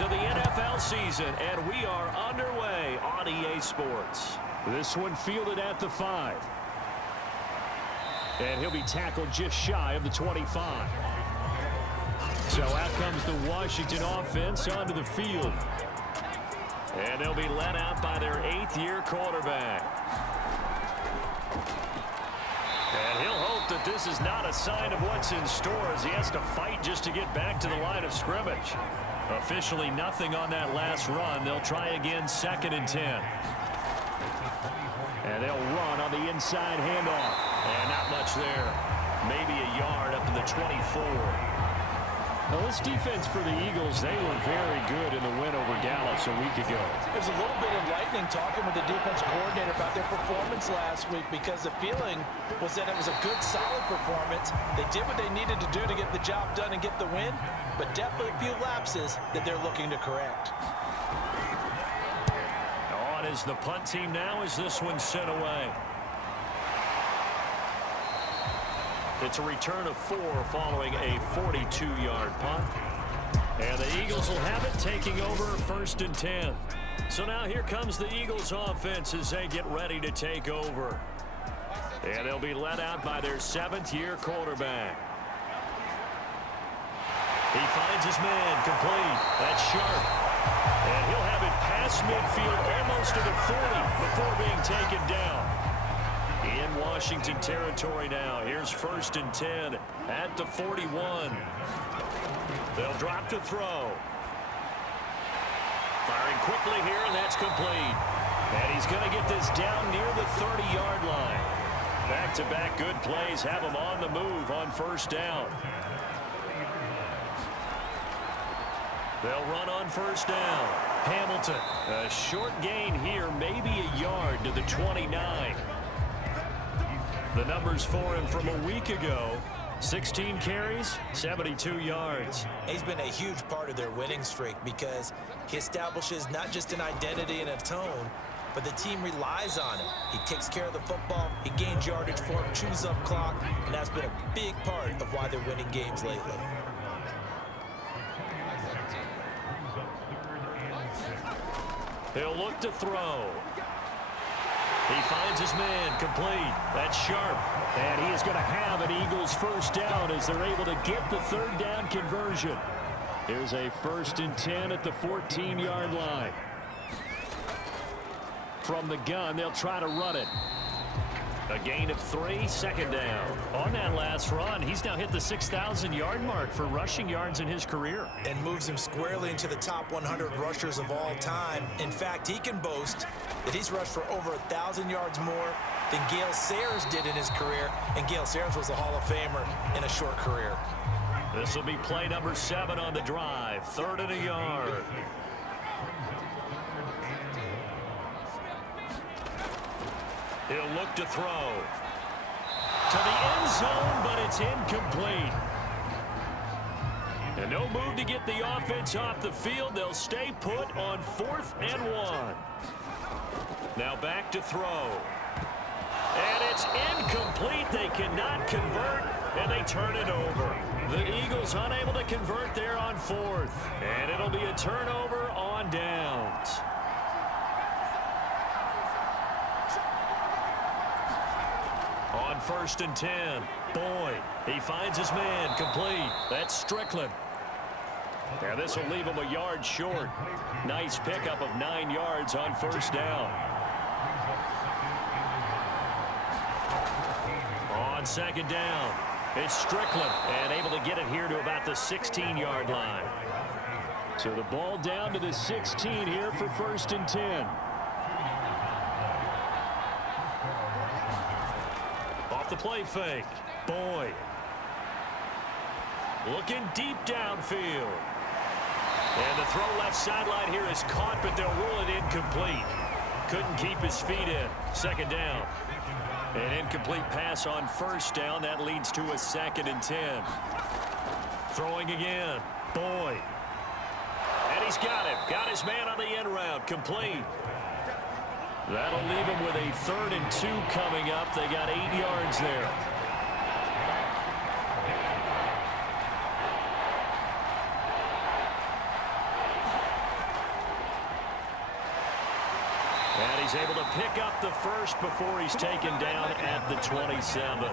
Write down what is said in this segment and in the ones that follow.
of the NFL season, and we are underway on EA Sports. This one fielded at the 5. And he'll be tackled just shy of the 25. So out comes the Washington offense onto the field. And they'll be led out by their 8th-year quarterback. And he'll hope that this is not a sign of what's in store as he has to fight just to get back to the line of scrimmage. Officially nothing on that last run. They'll try again 2nd and 10. And they'll run on the inside handoff. And not much there. Maybe a yard up to the 24. Now, this defense for the Eagles, they were very good in the win over Dallas a week ago. There's a little bit enlightening talking with the defense coordinator about their performance last week because the feeling was that it was a good, solid performance. They did what they needed to do to get the job done and get the win, but definitely a few lapses that they're looking to correct. On is the punt team now as this one's sent away. It's a return of 4 following a 42-yard punt. And the Eagles will have it, taking over 1st and 10. So now here comes the Eagles offense as they get ready to take over. And they'll be led out by their 7th-year quarterback. He finds his man complete. That's sharp. And he'll have it past midfield almost to the 40 before being taken down. In Washington territory now. Here's 1st and 10 at the 41. They'll drop to throw. Firing quickly here, and that's complete. And he's going to get this down near the 30-yard line. Back-to-back good plays have him on the move on 1st down. They'll run on 1st down. Hamilton, a short gain here, maybe a yard to the 29. The numbers for him from a week ago, 16 carries, 72 yards. He's been a huge part of their winning streak because he establishes not just an identity and a tone, but the team relies on it. He takes care of the football, he gains yardage for him, chews up clock, and that's been a big part of why they're winning games lately. He'll look to throw. He finds his man complete. That's sharp. And he is going to have an Eagles 1st down as they're able to get the 3rd down conversion. Here's a 1st and 10 at the 14-yard line. From the gun, they'll try to run it. A gain of 3, 2nd down. On that last run, he's now hit the 6,000-yard mark for rushing yards in his career. And moves him squarely into the top 100 rushers of all time. In fact, he can boast that he's rushed for over 1,000 yards more than Gale Sayers did in his career. And Gale Sayers was a Hall of Famer in a short career. This will be play number 7 on the drive. 3rd and a yard. He'll look to throw. To the end zone, but it's incomplete. And no move to get the offense off the field. They'll stay put on 4th and 1. Now back to throw. And it's incomplete. They cannot convert, and they turn it over. The Eagles unable to convert there on 4th. And it'll be a turnover on downs. On 1st and 10, Boyd. He finds his man complete. That's Strickland. Now this will leave him a yard short. Nice pickup of 9 yards on 1st down. On 2nd down, it's Strickland, and able to get it here to about the 16-yard line. So the ball down to the 16 here for 1st and 10. Off the play fake, Boyd. Looking deep downfield. And the throw left sideline here is caught, but they'll rule it incomplete. Couldn't keep his feet in. 2nd down. An incomplete pass on 1st down. That leads to a 2nd and 10. Throwing again. Boyd. And he's got it. Got his man on the end route. Complete. That'll leave him with a 3rd and 2 coming up. They got 8 yards there. And he's able to pick up the first before he's taken down at the 27.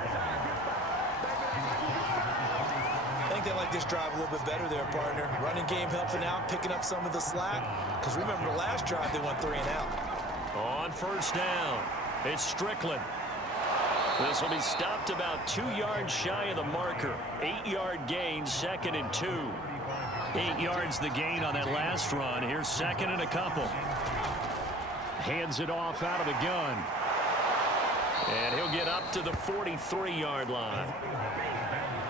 I think they like this drive a little bit better there, partner. Running game helping out, picking up some of the slack. Because remember the last drive, they went 3 and out. On first down, it's Strickland. This will be stopped about 2 yards shy of the marker. 8-yard gain, 2nd and 2. 8 yards the gain on that last run. Here's 2nd and a couple. Hands it off out of the gun. And he'll get up to the 43-yard line.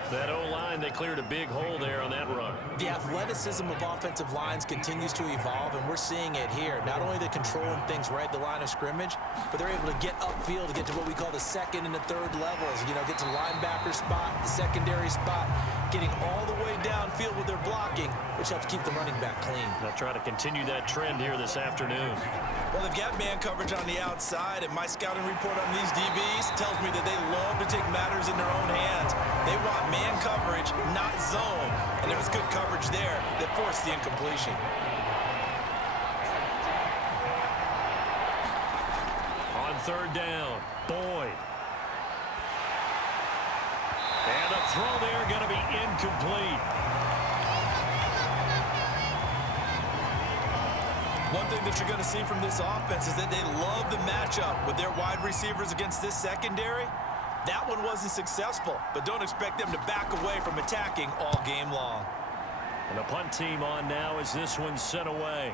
That O-line, they cleared a big hole there on that run. The athleticism of offensive lines continues to evolve, and we're seeing it here. Not only they're controlling things right at the line of scrimmage, but they're able to get upfield to get to what we call the 2nd and the 3rd levels. You know, get to linebacker spot, the secondary spot, getting all the way downfield with their blocking, which helps keep the running back clean. They'll try to continue that trend here this afternoon. Well, they've got man coverage on the outside, and my scouting report on these DBs tells me that they love to take matters in their own hands. They want man coverage, not zone. And there was good coverage there that forced the incompletion. On 3rd down, Boyd. And a throw there going to be incomplete. One thing that you're going to see from this offense is that they love the matchup with their wide receivers against this secondary. That one wasn't successful, but don't expect them to back away from attacking all game long. And the punt team on now as this one's sent away.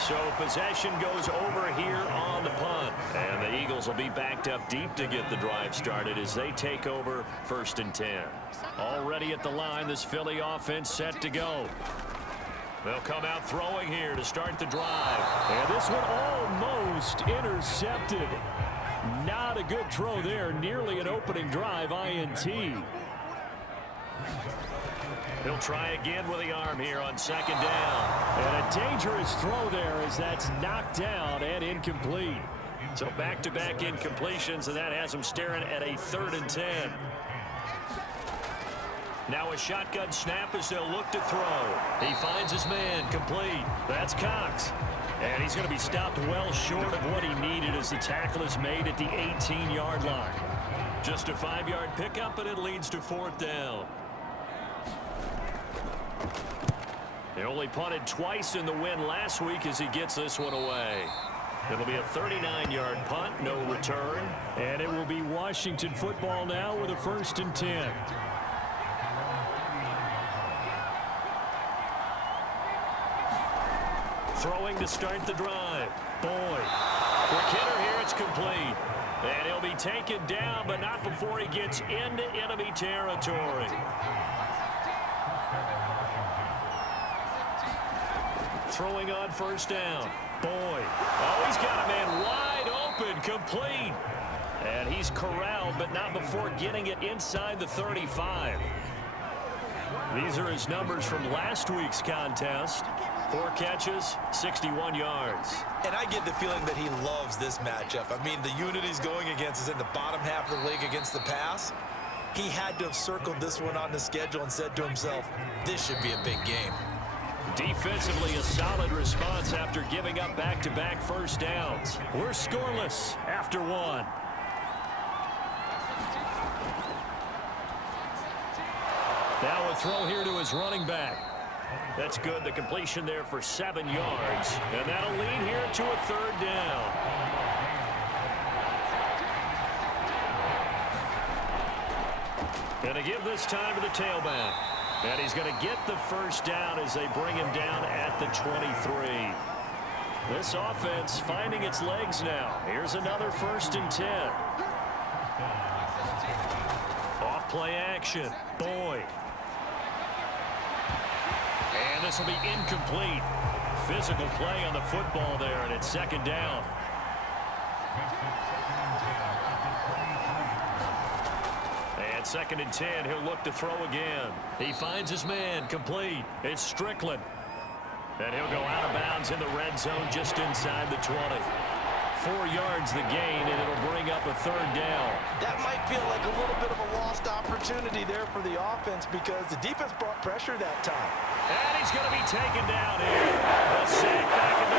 So possession goes over here on the punt. And the Eagles will be backed up deep to get the drive started as they take over 1st and 10. Already at the line, this Philly offense set to go. They'll come out throwing here to start the drive. And this one almost intercepted. Not a good throw there. Nearly an opening drive INT. He'll try again with the arm here on 2nd down. And a dangerous throw there as that's knocked down and incomplete. So back-to-back incompletions, and that has him staring at a 3rd and 10. Now a shotgun snap as they'll look to throw. He finds his man, complete. That's Cox. And he's going to be stopped well short of what he needed as the tackle is made at the 18-yard line. Just a 5-yard pickup, and it leads to 4th down. He only punted twice in the win last week as he gets this one away. It'll be a 39-yard punt, no return. And it will be Washington football now with a 1st and 10. Throwing to start the drive. Boyd. Quick hitter here, it's complete. And he'll be taken down, but not before he gets into enemy territory. Throwing on 1st down. Boyd. Oh, he's got a man wide open, complete. And he's corralled, but not before getting it inside the 35. These are his numbers from last week's contest. 4 catches, 61 yards. And I get the feeling that he loves this matchup. I mean, the unit he's going against is in the bottom half of the league against the pass. He had to have circled this one on the schedule and said to himself, this should be a big game. Defensively, a solid response after giving up back-to-back 1st downs. We're scoreless after 1. Now a throw here to his running back. That's good. The completion there for 7 yards. And that'll lead here to a 3rd down. Going to give this time to the tailback. And he's going to get the 1st down as they bring him down at the 23. This offense finding its legs now. Here's another 1st and 10. Off play action. Boyd. And this will be incomplete. Physical play on the football there, and it's 2nd down. And 2nd and 10, he'll look to throw again. He finds his man, complete. It's Strickland. And he'll go out of bounds in the red zone just inside the 20. 4 yards the gain, and it'll bring up a 3rd down. That might feel like a little bit of a lost opportunity there for the offense because the defense brought pressure that time. And he's going to be taken down here. A sack back at the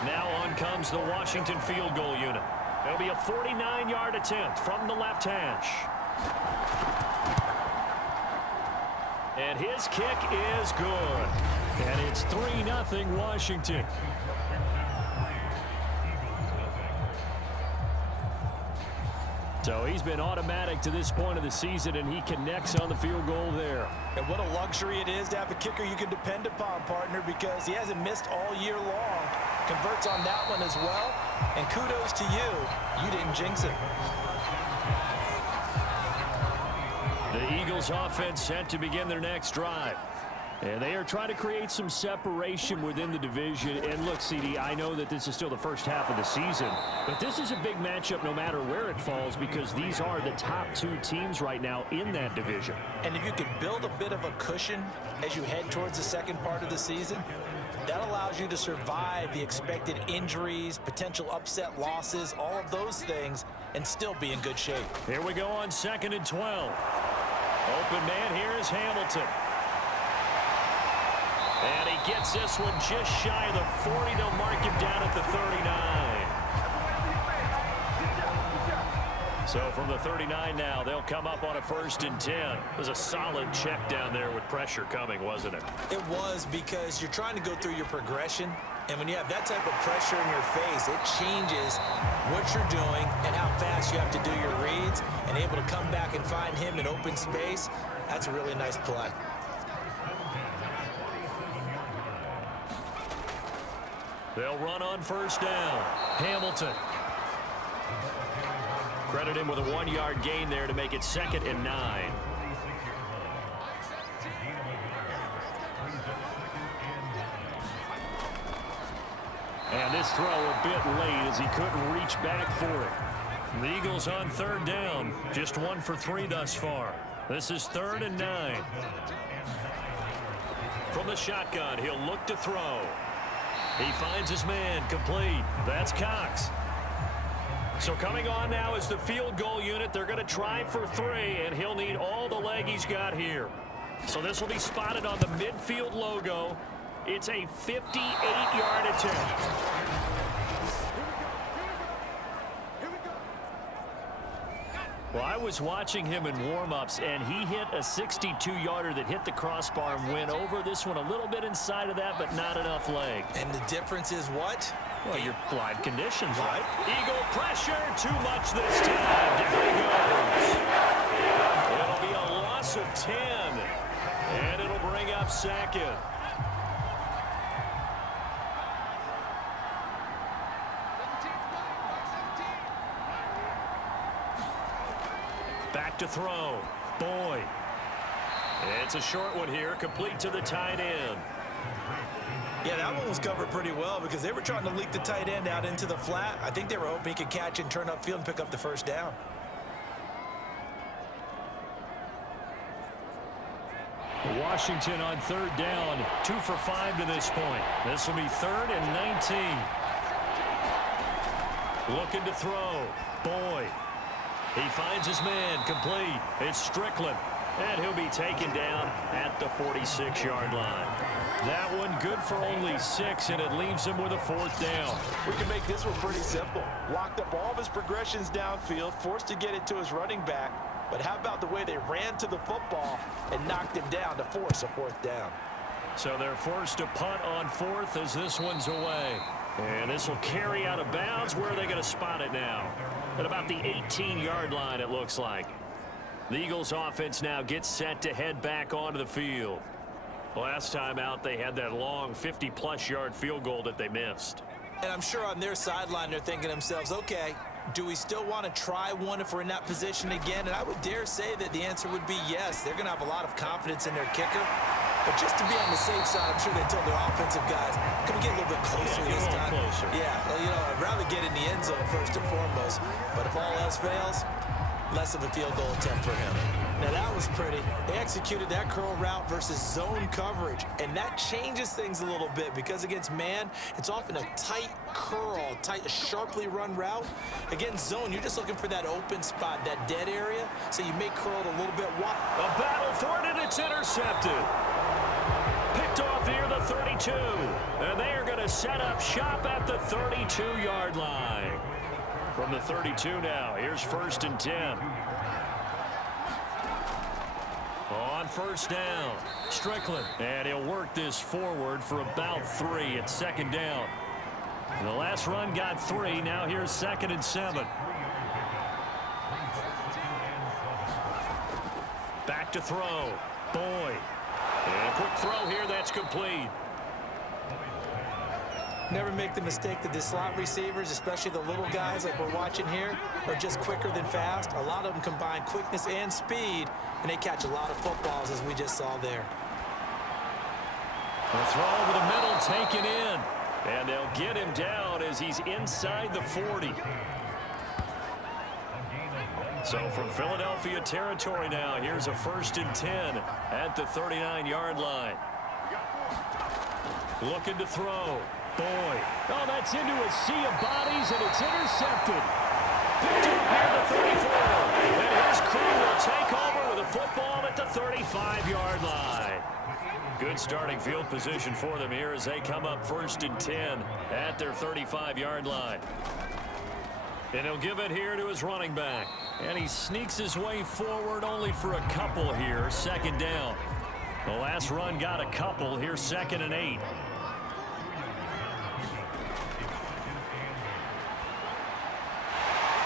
32. Now on comes the Washington field goal unit. It'll be a 49-yard attempt from the left hash. And his kick is good. And it's 3-0 Washington. So he's been automatic to this point of the season, and he connects on the field goal there. And what a luxury it is to have a kicker you can depend upon, partner, because he hasn't missed all year long. Converts on that one as well. And kudos to you. You didn't jinx it. The Eagles offense set to begin their next drive. And they are trying to create some separation within the division. And look, CD, I know that this is still the first half of the season, but this is a big matchup no matter where it falls because these are the top 2 teams right now in that division. And if you can build a bit of a cushion as you head towards the second part of the season, that allows you to survive the expected injuries, potential upset losses, all of those things, and still be in good shape. Here we go on 2nd and 12. Open man here is Hamilton. And he gets this one just shy of the 40. They'll mark him down at the 39. So from the 39 now, they'll come up on a 1st and 10. It was a solid check down there with pressure coming, wasn't it? It was, because you're trying to go through your progression, and when you have that type of pressure in your face, it changes what you're doing and how fast you have to do your reads, and able to come back and find him in open space. That's a really nice play. They'll run on 1st down. Hamilton. Credit him with a 1-yard gain there to make it 2nd and 9. And this throw a bit late as he couldn't reach back for it. The Eagles on 3rd down. Just 1 for 3 thus far. This is 3rd and 9. From the shotgun, he'll look to throw. He finds his man, complete. That's Cox. So coming on now is the field goal unit. They're going to try for 3, and he'll need all the leg he's got here. So this will be spotted on the midfield logo. It's a 58-yard attempt. Well, I was watching him in warm-ups, and he hit a 62-yarder that hit the crossbar and went over. This one a little bit inside of that, but not enough leg. And the difference is what? Well, your live conditions, right? Eagle pressure, too much this time. There he goes. It'll be a loss of 10, and it'll bring up 2nd. Back to throw. Boyd. It's a short one here, complete to the tight end. Yeah, that one was covered pretty well because they were trying to leak the tight end out into the flat. I think they were hoping he could catch and turn upfield and pick up the 1st down. Washington on 3rd down, 2 for 5 to this point. This will be 3rd and 19. Looking to throw. Boyd. He finds his man, complete. It's Strickland, and he'll be taken down at the 46-yard line. That one good for only 6, and it leaves him with a 4th down. We can make this one pretty simple. Locked up all of his progressions downfield, forced to get it to his running back. But how about the way they ran to the football and knocked him down to force a 4th down? So they're forced to punt on 4th as this one's away. And this will carry out of bounds. Where are they going to spot it now? At about the 18-yard line, it looks like. The Eagles offense now gets set to head back onto the field. Last time out, they had that long 50-plus yard field goal that they missed. And I'm sure on their sideline, they're thinking to themselves, okay, do we still want to try one if we're in that position again? And I would dare say that the answer would be yes. They're going to have a lot of confidence in their kicker. But just to be on the safe side, I'm sure they told their offensive guys, can we get a little bit closer this time? Closer. Yeah, well, you know, I'd rather get in the end zone first and foremost. But if all else fails, less of a field goal attempt for him. Now that was pretty. They executed that curl route versus zone coverage, and that changes things a little bit because against man, it's often a tight curl, sharply run route. Against zone, you're just looking for that open spot, that dead area, so you may curl it a little bit wide. A battle for it, and it's intercepted. Picked off near the 32, and they are going to set up shop at the 32-yard line. From the 32 now, here's 1st and 10. On 1st down, Strickland, and he'll work this forward for about 3. It's 2nd down. And the last run got 3. Now here's 2nd and 7. Back to throw. Boyd. And a quick throw here. That's complete. Never make the mistake that the slot receivers, especially the little guys like we're watching here, are just quicker than fast. A lot of them combine quickness and speed, and they catch a lot of footballs, as we just saw there. The throw over the middle, taken in. And they'll get him down as he's inside the 40. So from Philadelphia territory now, here's a 1st and 10 at the 39-yard line. Looking to throw. Boyd. Oh, that's into a sea of bodies, and it's intercepted. Picked up near the 34. And his crew will take over with a football at the 35-yard line. Good starting field position for them here as they come up 1st and 10 at their 35-yard line. And he'll give it here to his running back. And he sneaks his way forward only for a couple here. 2nd down. The last run got a couple. Here's 2nd and 8.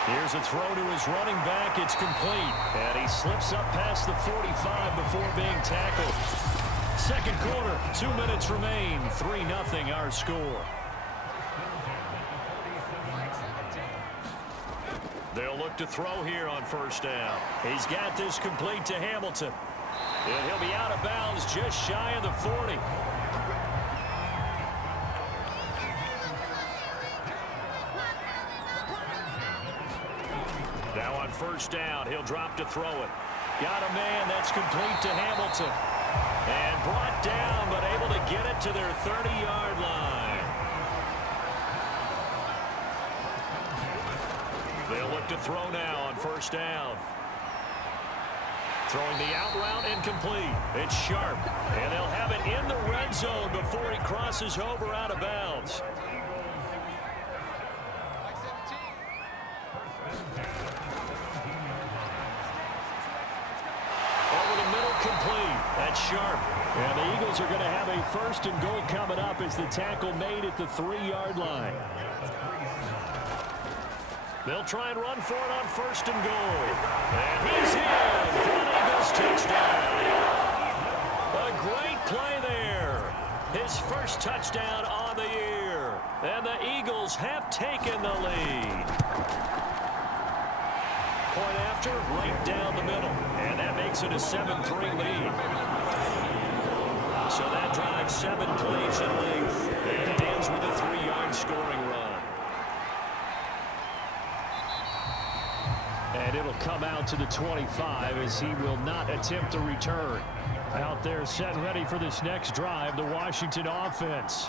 Here's a throw to his running back. It's complete. And he slips up past the 45 before being tackled. 2nd quarter, 2 minutes remain. 3-0 our score. They'll look to throw here on 1st down. He's got this complete to Hamilton. And he'll be out of bounds just shy of the 40. Now on 1st down, he'll drop to throw it. Got a man, that's complete to Hamilton. And brought down, but able to get it to their 30-yard line. They'll look to throw now on 1st down. Throwing the out route incomplete. It's Sharp. And they'll have it in the red zone before he crosses over out of bounds. Over the middle, complete. That's Sharp. And the Eagles are going to have a 1st and goal coming up as the tackle made at the 3-yard line. They'll try and run for it on 1st and goal. And he's in for an Eagles touchdown. A great play there. His first touchdown on the year. And the Eagles have taken the lead. Point after, right down the middle. And that makes it a 7-3 lead. So that drives 7 plays in length. And it ends with a 3-yard scoring run. And it'll come out to the 25 as he will not attempt to return. Out there set ready for this next drive, the Washington offense.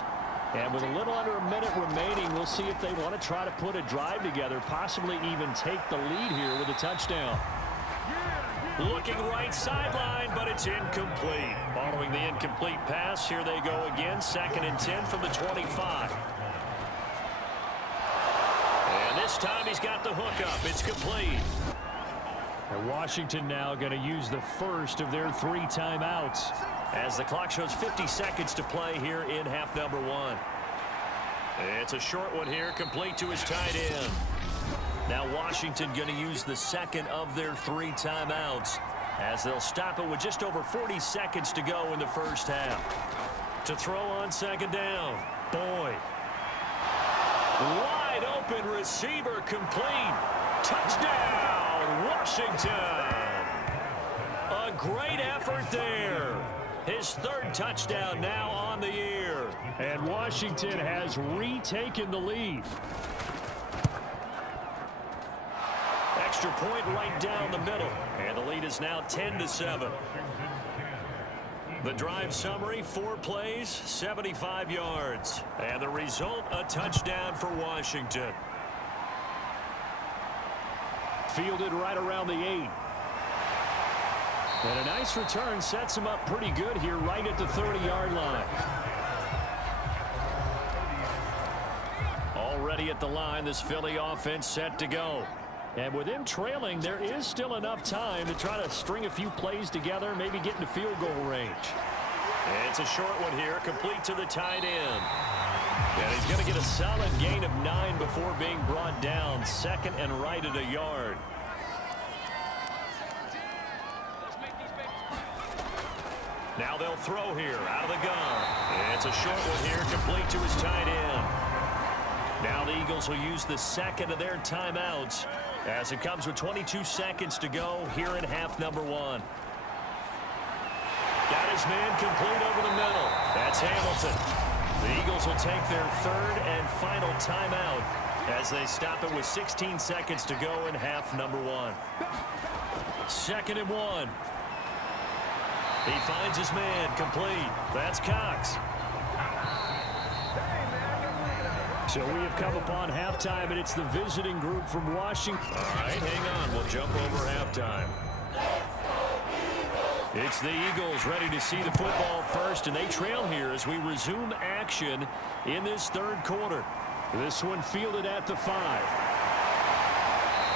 And with a little under a minute remaining, we'll see if they want to try to put a drive together, possibly even take the lead here with a touchdown. Looking right sideline, but it's incomplete. Following the incomplete pass, here they go again. 2nd and 10 from the 25. And this time he's got the hook up. It's complete. And Washington now going to use the first of their 3 timeouts as the clock shows 50 seconds to play here in half number 1. It's a short one here, complete to his tight end. Now Washington going to use the 2nd of their 3 timeouts as they'll stop it with just over 40 seconds to go in the first half. To throw on 2nd down, Boyd. Wide open receiver, complete. Touchdown, Washington. A great effort there. His 3rd touchdown now on the year. And Washington has retaken the lead. Extra extra point right down the middle. And the lead is now 10-7. The drive summary, 4 plays, 75 yards. And the result, a touchdown for Washington. Fielded right around the 8. And a nice return sets him up pretty good here right at the 30-yard line. Already at the line, this Philly offense set to go. And with him trailing, there is still enough time to try to string a few plays together, maybe get into field goal range. It's a short one here, complete to the tight end. And he's going to get a solid gain of 9 before being brought down, second and right at a yard. Now they'll throw here out of the gun. It's a short one here, complete to his tight end. Now the Eagles will use the second of their timeouts as it comes with 22 seconds to go here in half number 1. Got his man complete over the middle. That's Hamilton. The Eagles will take their third and final timeout as they stop it with 16 seconds to go in half number 1. Second and 1. He finds his man complete. That's Cox. So we have come upon halftime, and it's the visiting group from Washington. All right, hang on. We'll jump over halftime. It's the Eagles ready to see the football first, and they trail here as we resume action in this third quarter. This one fielded at the 5.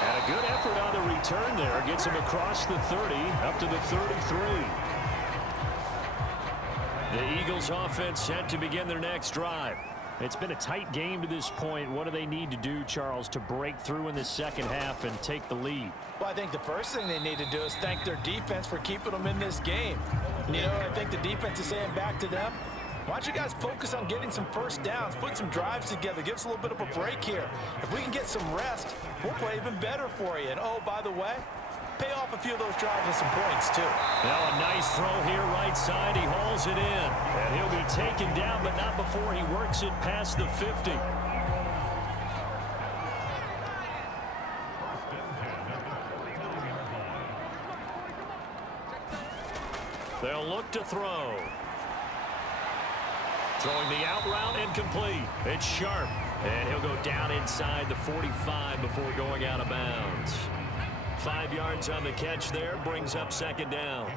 And a good effort on the return there. Gets him across the 30, up to the 33. The Eagles offense set to begin their next drive. It's been a tight game to this point. What do they need to do, Charles, to break through in the second half and take the lead? Well, I think the first thing they need to do is thank their defense for keeping them in this game. And, you know, I think the defense is saying back to them, why don't you guys focus on getting some first downs, put some drives together, give us a little bit of a break here. If we can get some rest, we'll play even better for you. And, oh, by the way, pay off a few of those drives with some points, too. Now a nice throw here right side. He hauls it in. And he'll be taken down, but not before he works it past the 50. They'll look to throw. Throwing the out route incomplete. It's Sharp. And he'll go down inside the 45 before going out of bounds. 5 yards on the catch there, brings up second down.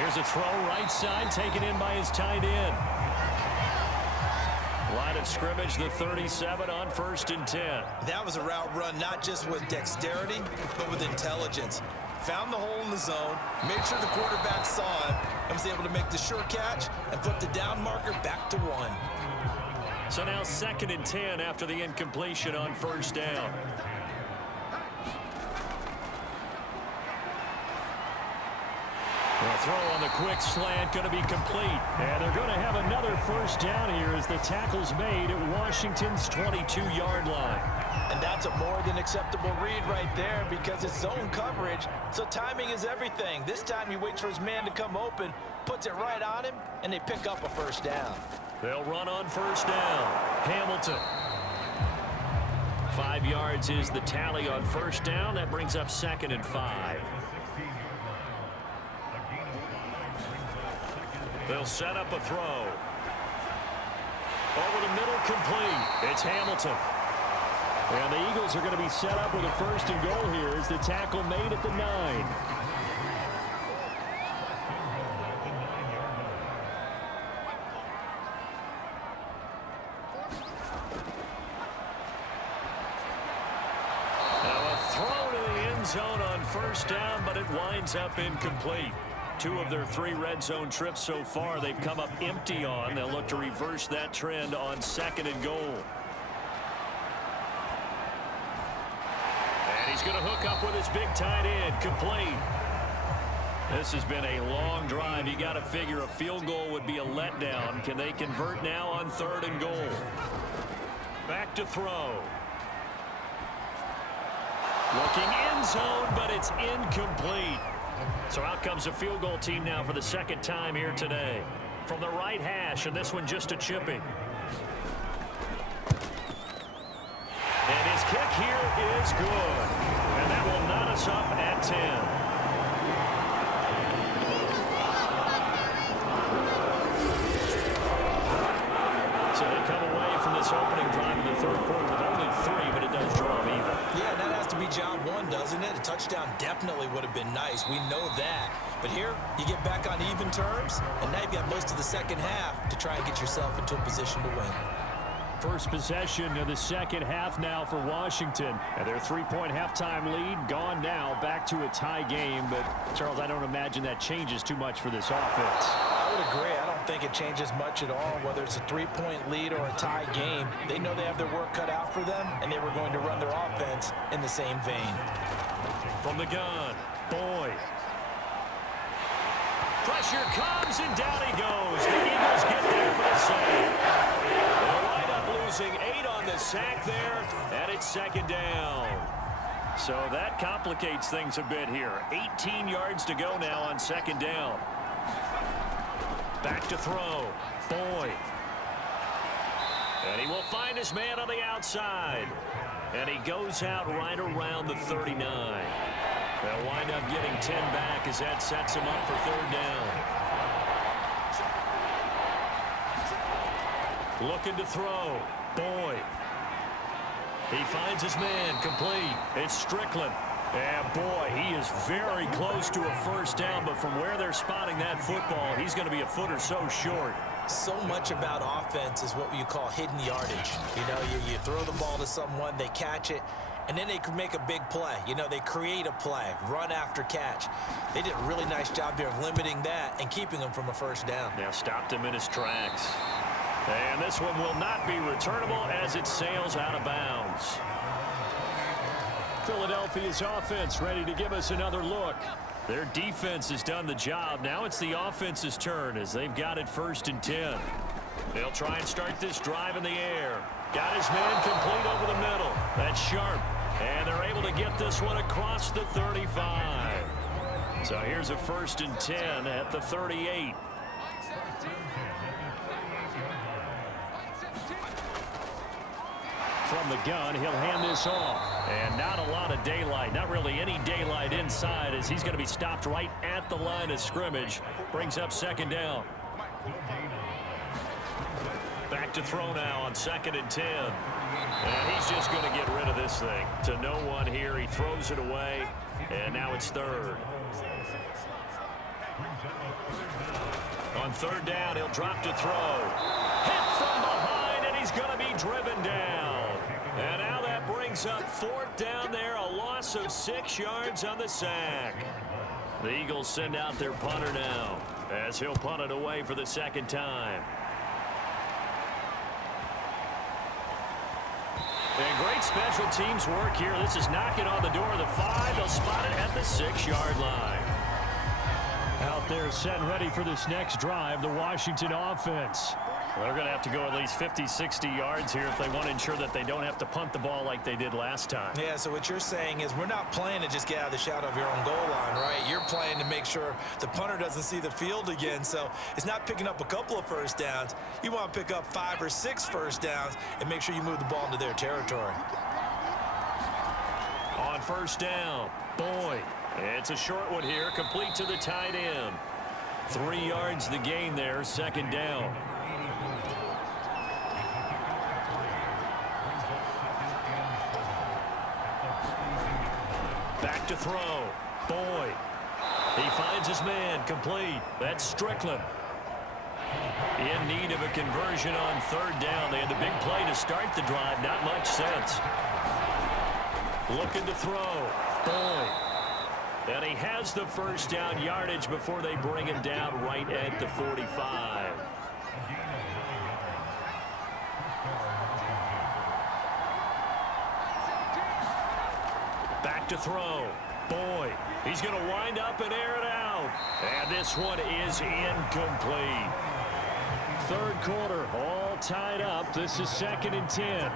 Here's a throw right side, taken in by his tight end. Line of scrimmage, the 37 on 1st and 10. That was a route run not just with dexterity, but with intelligence. Found the hole in the zone, made sure the quarterback saw it, and was able to make the sure catch and put the down marker back to 1. So now 2nd and 10 after the incompletion on 1st down. The throw on the quick slant going to be complete. And they're going to have another 1st down here as the tackle's made at Washington's 22-yard line. And that's a more than acceptable read right there because it's zone coverage, so timing is everything. This time he waits for his man to come open, puts it right on him, and they pick up a 1st down. They'll run on 1st down. Hamilton. 5 yards is the tally on 1st down. That brings up 2nd and 5. They'll set up a throw. Over the middle, complete. It's Hamilton. And the Eagles are going to be set up with a 1st and goal here as the tackle made at the 9. Zone on 1st down, but it winds up incomplete. 2 of their 3 red zone trips so far they've come up empty on. They'll look to reverse that trend on 2nd and goal. And he's going to hook up with his big tight end, complete. This has been a long drive. You got to figure a field goal would be a letdown. Can they convert now on 3rd and goal? Back to throw. Looking end zone, but it's incomplete. So out comes a field goal team now for the 2nd time here today. From the right hash, and this one just a chipping. here is good. And that will knot us up at 10. So they come away from this opening drive in the third quarter with only 3, but it does draw them even. Yeah, that has to be job one, doesn't it? A touchdown definitely would have been nice. We know that. But here, you get back on even terms, and now you've got most of the second half to try and get yourself into a position to win. First possession of the second half now for Washington. And their 3-point halftime lead gone now, back to a tie game. But, Charles, I don't imagine that changes too much for this offense. I would agree. I don't think it changes much at all, whether it's a 3-point lead or a tie game. They know they have their work cut out for them, and they were going to run their offense in the same vein. From the gun, Boyd. Pressure comes, and down he goes. The Eagles get there for the save. They'll wind up losing 8 on the sack there, and it's second down. So that complicates things a bit here. 18 yards to go now on second down. Back to throw. Boyd. And he will find his man on the outside. And he goes out right around the 39. They'll wind up getting 10 back as that sets him up for third down. Looking to throw. Boyd. He finds his man complete. It's Strickland. And boy, he is very close to a first down, but from where they're spotting that football, he's going to be a foot or so short. So much about offense is what you call hidden yardage. You know, you throw the ball to someone, they catch it, and then they can make a big play. You know, they create a play, run after catch. They did a really nice job there of limiting that and keeping him from a first down. Now stopped him in his tracks. And this one will not be returnable as it sails out of bounds. Philadelphia's offense ready to give us another look. Their defense has done the job. Now it's the offense's turn as they've got it 1st and 10. They'll try and start this drive in the air. Got his man complete over the middle. That's sharp. And they're able to get this one across the 35. So here's a 1st and 10 at the 38. From the gun, he'll hand this off. And not a lot of daylight, not really any daylight inside as he's going to be stopped right at the line of scrimmage. Brings up second down. Back to throw now on 2nd and 10. And he's just going to get rid of this thing. To no one here, he throws it away. And now it's 3rd. On 3rd down, he'll drop to throw. Hit from behind, and he's going to be driven down. And now that brings up 4th down there, a loss of 6 yards on the sack. The Eagles send out their punter now as he'll punt it away for the 2nd time. And great special teams work here. This is knocking on the door of the 5. They'll spot it at the 6-yard line. Out there set and ready for this next drive, the Washington offense. They're going to have to go at least 50, 60 yards here if they want to ensure that they don't have to punt the ball like they did last time. Yeah, so what you're saying is we're not playing to just get out of the shadow of your own goal line, right? You're playing to make sure the punter doesn't see the field again. So it's not picking up a couple of first downs. You want to pick up 5 or 6 first downs and make sure you move the ball into their territory. On 1st down, Boyd. It's a short one here, complete to the tight end. 3 yards the gain there, 2nd down. Back to throw. Boyd. He finds his man complete. That's Strickland. In need of a conversion on 3rd down. They had the big play to start the drive. Not much sense. Looking to throw. Boyd. And he has the 1st down yardage before they bring him down right at the 45. Back to throw. Boyd. He's going to wind up and air it out. And this one is incomplete. 3rd quarter, all tied up. This is 2nd and 10.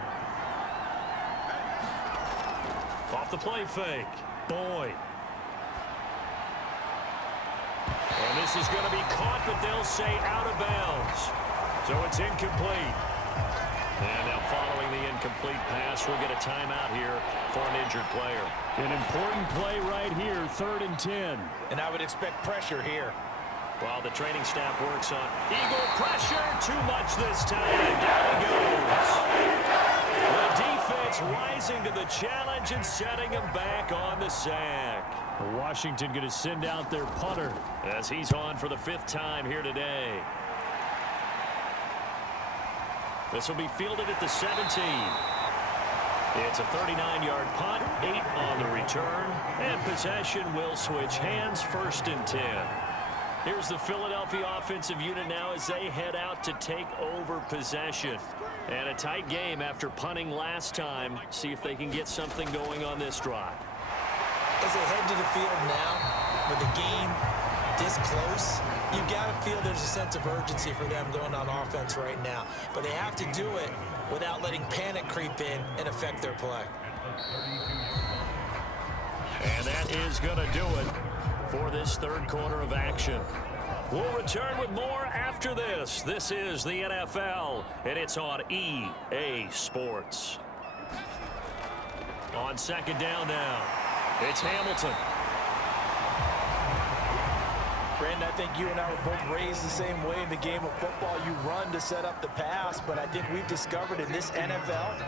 Off the play fake. Boyd. And this is going to be caught, but they'll say out of bounds. So it's incomplete. And now following the incomplete pass, we'll get a timeout here for an injured player. An important play right here, 3rd and 10. And I would expect pressure here. While the training staff works on Eagle pressure, too much this time. Down he goes. The defense rising to the challenge and setting him back on the sack. Washington going to send out their punter as he's on for the 5th time here today. This will be fielded at the 17. It's a 39-yard punt, 8 on the return, and possession will switch hands, 1st and 10. Here's the Philadelphia offensive unit now as they head out to take over possession. And a tight game after punting last time. See if they can get something going on this drive. As they head to the field now, with the game this close, you got to feel there's a sense of urgency for them going on offense right now. But they have to do it without letting panic creep in and affect their play. And that is going to do it for this 3rd quarter of action. We'll return with more after this. This is the NFL, and it's on EA Sports. On 2nd down now, it's Hamilton. Brandon, I think you and I were both raised the same way in the game of football. You run to set up the pass, but I think we've discovered in this NFL,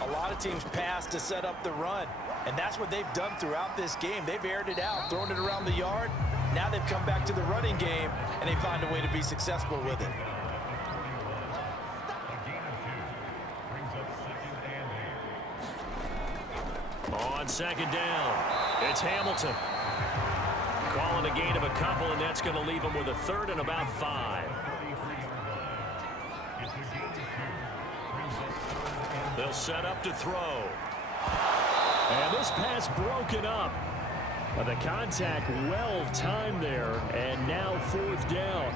a lot of teams pass to set up the run. And that's what they've done throughout this game. They've aired it out, thrown it around the yard. Now they've come back to the running game, and they find a way to be successful with it. On 2nd down, it's Hamilton. Calling a gain of a couple, and that's going to leave him with a 3rd and about 5. They'll set up to throw. And this pass broken up. But the contact well timed there, and now 4th down.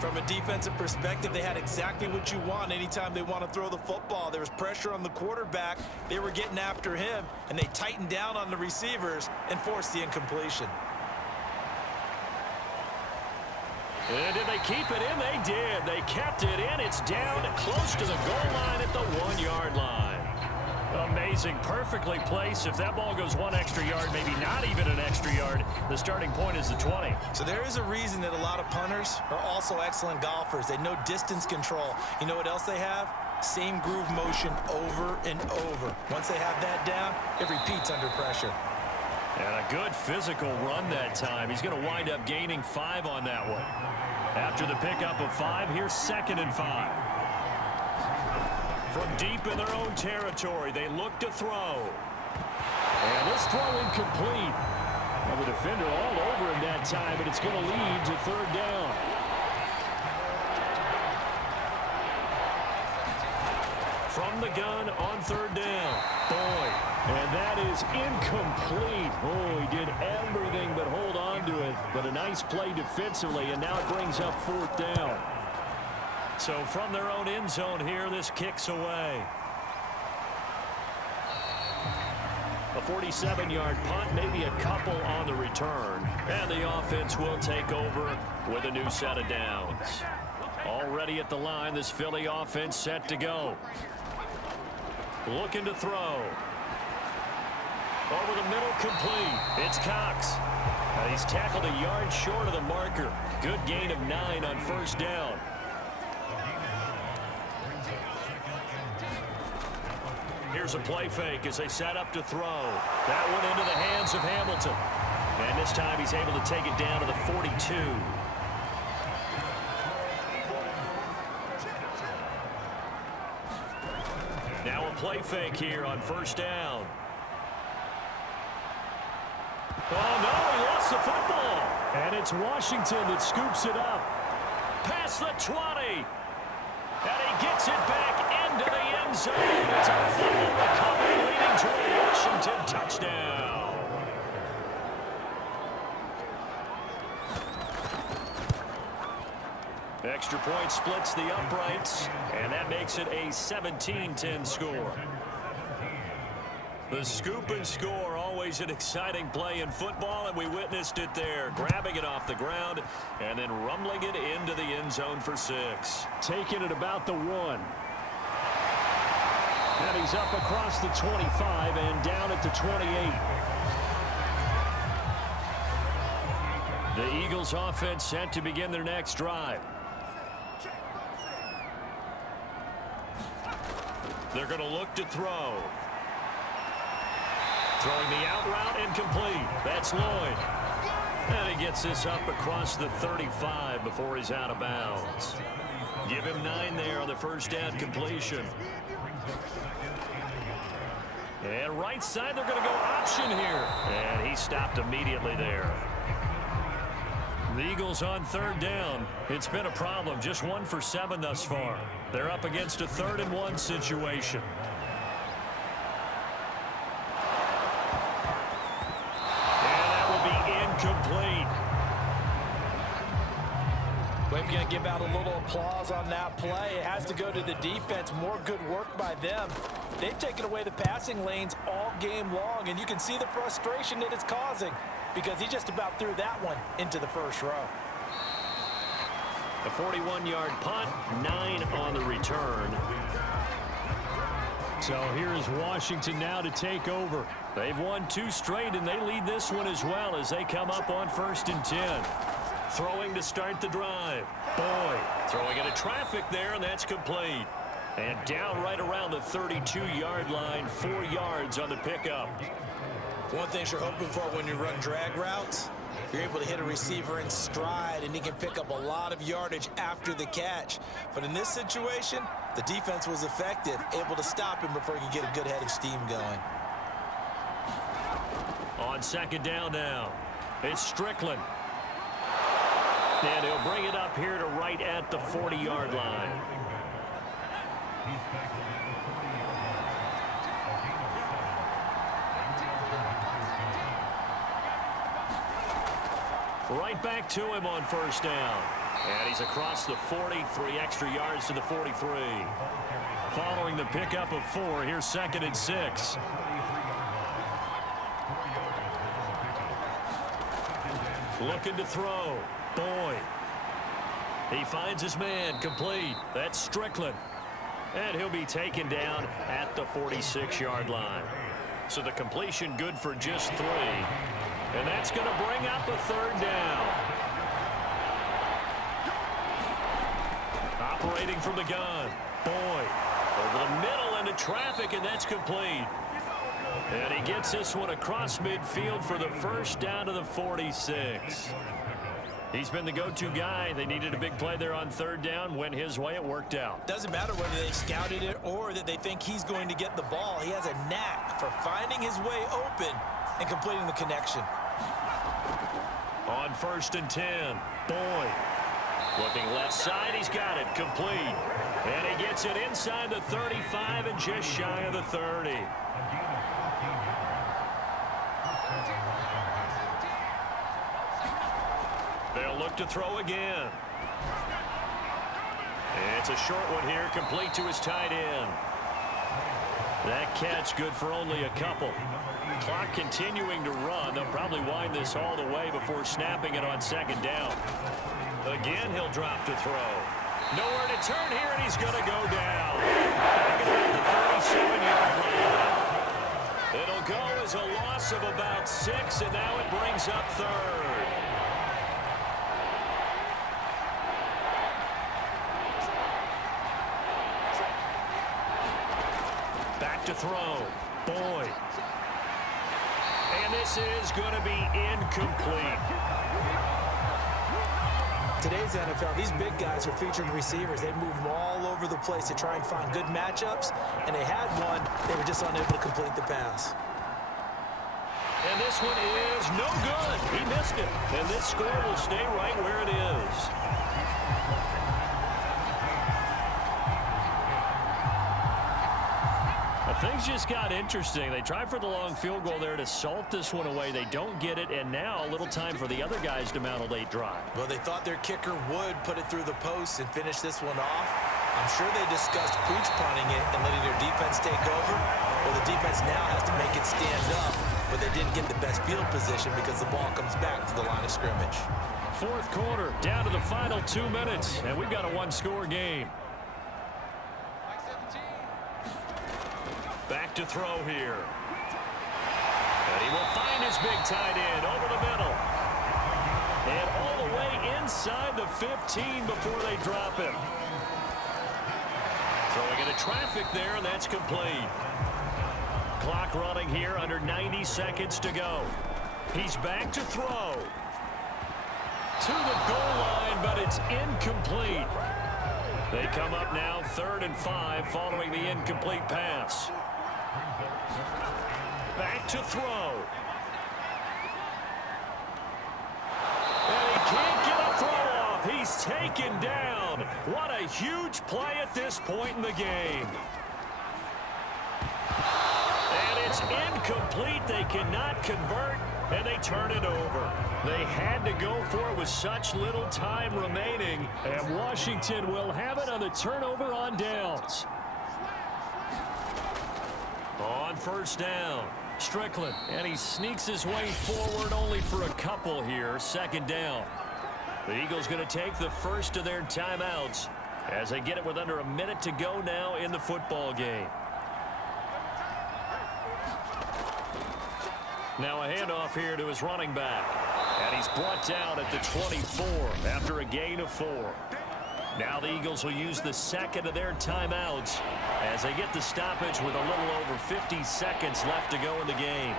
From a defensive perspective, they had exactly what you want anytime they want to throw the football. There was pressure on the quarterback. They were getting after him, and they tightened down on the receivers and forced the incompletion. And did they keep it in? They did. They kept it in. It's down close to the goal line at the 1-yard line. Amazing. Perfectly placed. If that ball goes 1 extra yard, maybe not even an extra yard, the starting point is the 20. So there is a reason that a lot of punters are also excellent golfers. They know distance control. You know what else they have? Same groove motion over and over. Once they have that down, it repeats under pressure. And a good physical run that time. He's going to wind up gaining 5 on that one. After the pickup of 5, here's 2nd and 5. From deep in their own territory, they look to throw. And this throw incomplete. Well, the defender all over him that time, but it's going to lead to 3rd down. From the gun on 3rd down. Boyd. And that is incomplete. Oh, he did everything but hold on to it. But a nice play defensively, and now it brings up 4th down. So from their own end zone here, this kicks away. A 47-yard punt, maybe a couple on the return. And the offense will take over with a new set of downs. Already at the line, this Philly offense set to go. Looking to throw. Over the middle, complete. It's Cox. And he's tackled a yard short of the marker. Good gain of 9 on 1st down. Here's a play fake as they set up to throw. That went into the hands of Hamilton. And this time he's able to take it down to the 42. Now a play fake here on 1st down. Oh, no, he lost the football. And it's Washington that scoops it up. Past the 20. And he gets it back into the end zone. It's a fumble recovery leading to a Washington touchdown. Extra point splits the uprights, and that makes it a 17-10 score. The scoop and score, always an exciting play in football, and we witnessed it there. Grabbing it off the ground and then rumbling it into the end zone for 6. Taking it about the 1. And he's up across the 25 and down at the 28. The Eagles offense set to begin their next drive. They're going to look to throw. Throwing the out route incomplete. That's Lloyd. And he gets this up across the 35 before he's out of bounds. Give him 9 there on the first down completion. And right side, they're going to go option here. And he stopped immediately there. The Eagles on third down. It's been a problem. Just 1 for 7 thus far. They're up against a 3rd and 1 situation. And that will be incomplete. We're going to give out a little applause on that play. It has to go to the defense. More good work by them. They've taken away the passing lanes all game long, and you can see the frustration that it's causing because he just about threw that one into the first row. A 41-yard punt, 9 on the return. So here's Washington now to take over. They've won 2 straight, and they lead this one as well as they come up on 1st and 10. Throwing to start the drive. Boyd throwing into traffic there, and that's complete. And down right around the 32-yard line, 4 yards on the pickup. One thing you're hoping for when you run drag routes, you're able to hit a receiver in stride, and he can pick up a lot of yardage after the catch. But in this situation, the defense was effective, able to stop him before he could get a good head of steam going. On 2nd down now, it's Strickland. And he'll bring it up here to right at the 40-yard line. Right back to him on 1st down. And he's across the 40, 3 extra yards to the 43. Following the pickup of 4, here's 2nd and 6. Looking to throw. Boyd. He finds his man, complete. That's Strickland. And he'll be taken down at the 46-yard line. So the completion good for just 3. And that's going to bring up a 3rd down. Operating from the gun. Boyd over the middle into traffic, and that's complete. And he gets this one across midfield for the first down to the 46. He's been the go-to guy. They needed a big play there on 3rd down. Went his way. It worked out. Doesn't matter whether they scouted it or that they think he's going to get the ball. He has a knack for finding his way open and completing the connection. On 1st and 10, Boyd. Looking left side, he's got it, complete. And he gets it inside the 35 and just shy of the 30. They'll look to throw again. It's a short one here, complete to his tight end. That catch good for only a couple. Clock continuing to run. They'll probably wind this all the way before snapping it on 2nd down. Again, he'll drop to throw. Nowhere to turn here, and he's going to go down. Back at the 37-yard line. It'll go as a loss of about 6, and now it brings up 3rd. Back to throw. Boyd. And this is going to be incomplete. Today's NFL, these big guys are featured receivers. They move all over the place to try and find good matchups, and they had one. They were just unable to complete the pass. And this one is no good. He missed it. And this score will stay right where it is. Things just got interesting. They tried for the long field goal there to salt this one away. They don't get it, and now a little time for the other guys to mount a late drive. Well, they thought their kicker would put it through the post and finish this one off. I'm sure they discussed pooch punting it and letting their defense take over. Well, the defense now has to make it stand up, but they didn't get the best field position because the ball comes back to the line of scrimmage. 4th quarter, down to the final 2 minutes, and we've got a 1-score game. back to throw here. And he will find his big tight end over the middle. And all the way inside the 15 before they drop him. Throwing into traffic there, and that's complete. Clock running here, under 90 seconds to go. He's back to throw. To the goal line, but it's incomplete. They come up now 3rd and 5 following the incomplete pass. Back to throw. And he can't get a throw off. He's taken down. What a huge play at this point in the game. And it's incomplete. They cannot convert, and they turn it over. They had to go for it with such little time remaining, and Washington will have it on the turnover on downs. On 1st down, Strickland, and he sneaks his way forward only for a couple here. 2nd down. The Eagles going to take the first of their timeouts as they get it with under a minute to go now in the football game. Now a handoff here to his running back. And he's brought down at the 24 after a gain of 4. Now the Eagles will use the second of their timeouts as they get the stoppage with a little over 50 seconds left to go in the game.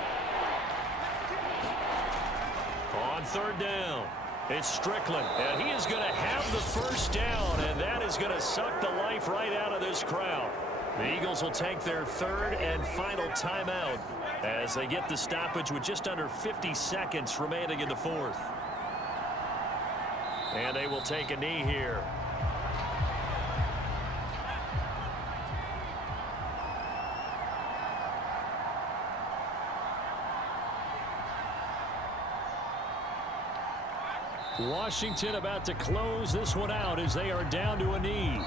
On 3rd down, it's Strickland. And he is going to have the first down, and that is going to suck the life right out of this crowd. The Eagles will take their 3rd and final timeout as they get the stoppage with just under 50 seconds remaining in the 4th. And they will take a knee here. Washington about to close this one out as they are down to a knee.